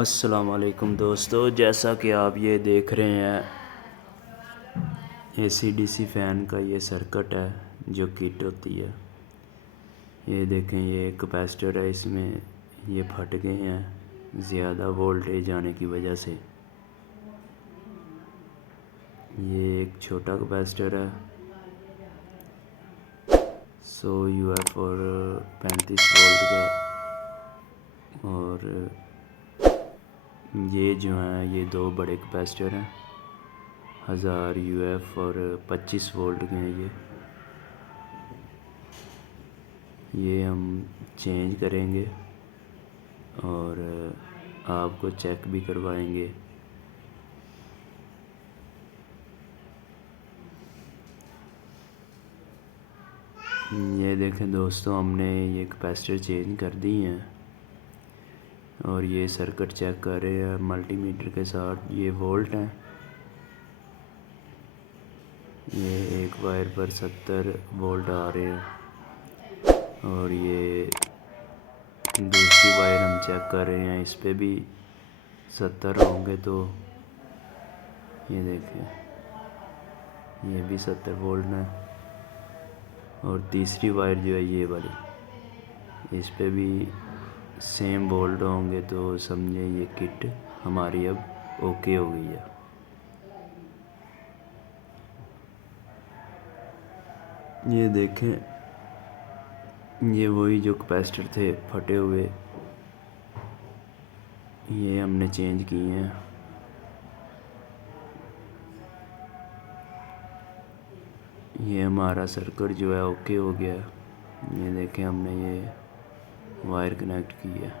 अस्सलामुअलैकुम दोस्तों, जैसा कि आप ये देख रहे हैं एसी-डीसी फ़ैन का ये सर्किट है जो किट होती है। ये देखें, ये कैपेसिटर है, इसमें ये फट गए हैं ज़्यादा वोल्टेज आने की वजह से। ये एक छोटा कैपेसिटर है 100 UF और 35 वोल्ट का, और ये जो हैं ये दो बड़े कैपेसिटर हैं 1000 UF और 25 वोल्ट के हैं। ये हम चेंज करेंगे और आपको चेक भी करवाएंगे। ये देखें दोस्तों, हमने ये कैपेसिटर चेंज कर दी हैं और ये सर्किट चेक कर रहे हैं मल्टीमीटर के साथ। ये वोल्ट हैं, ये एक वायर पर 70 वोल्ट आ रहे हैं और ये दूसरी वायर हम चेक कर रहे हैं, इस पे भी 70 होंगे। तो ये देखें, ये भी 70 वोल्ट है और तीसरी वायर जो है ये वाली, इस पे भी सेम वोल्ट होंगे। तो समझे ये किट हमारी अब ओके हो गई है। ये देखें, ये वही जो कैपेसिटर थे फटे हुए, ये हमने चेंज किए हैं। ये हमारा सर्किट जो है ओके हो गया। ये देखें, हमने ये वायर कनेक्ट की है।